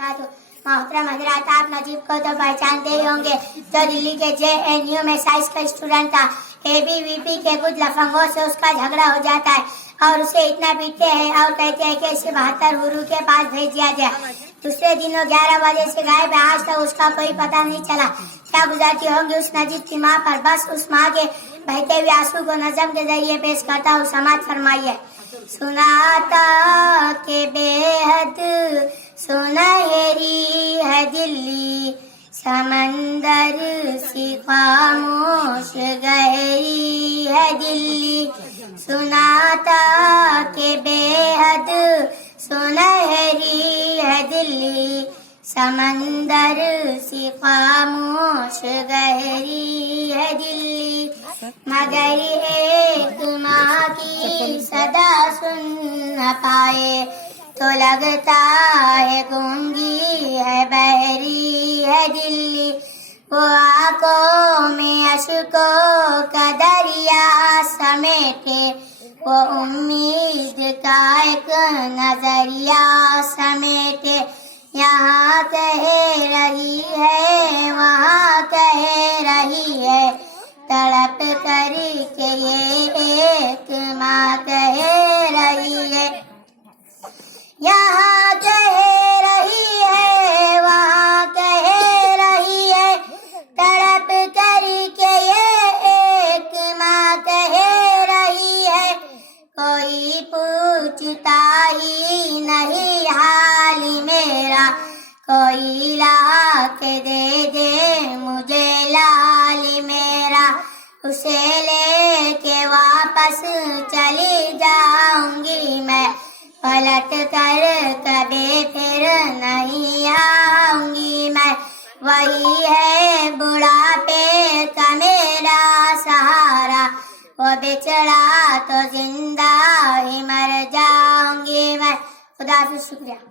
मोहतरम हजरात, आप नजीब को तो पहचानते ही होंगे, जो दिल्ली के JNU में साइंस का स्टूडेंट था। ABVP के कुछ लफंगों से उसका झगड़ा हो जाता है और उसे इतना पीटते हैं और कहते हैं कि इसे 72 गुरु के पास भेज दिया जाए। दूसरे दिनों 11 बजे से गायब है, आज तक उसका कोई पता नहीं चला। क्या गुजारती होंगी उस नजीब की माँ पर। बस उस माँ के बहते हुए आंसू को नज़म के जरिए पेश करता हूँ, समाज फरमाइए। सुनाता के बेहद सुनहरी है दिल्ली, समंदर सी खामोश गहरी है दिल्ली। सुनाता के बेहद सुनहरी है दिल्ली, समंदर सी खामोश गहरी है दिल्ली। मगर एक माँ की सदा सुन न पाए तो लगता है गूंगी है, बहरी है दिल्ली। वो आंखों में अश्कों का दरिया समेटे, वो उम्मीद का एक नजरिया समेटे। यहाँ कह रही है, वहाँ कह रही है, तड़प कर के ये एक माँ कह रही है। यहाँ कह रही है, वहाँ कह रही है, तड़प कर के ये एक माँ कह रही है। कोई पूछता ही नहीं हाल मेरा, कोई ला के दे दे मुझे लाल मेरा। उसे लेके वापस चली जाऊंगी मैं, पलट कर कभी फिर नहीं आऊंगी मैं। वही है बुढ़ापे का मेरा सहारा, वो बिछड़ा तो जिंदा ही मर जाऊंगी मैं। खुदा हाफिज़, शुक्रिया।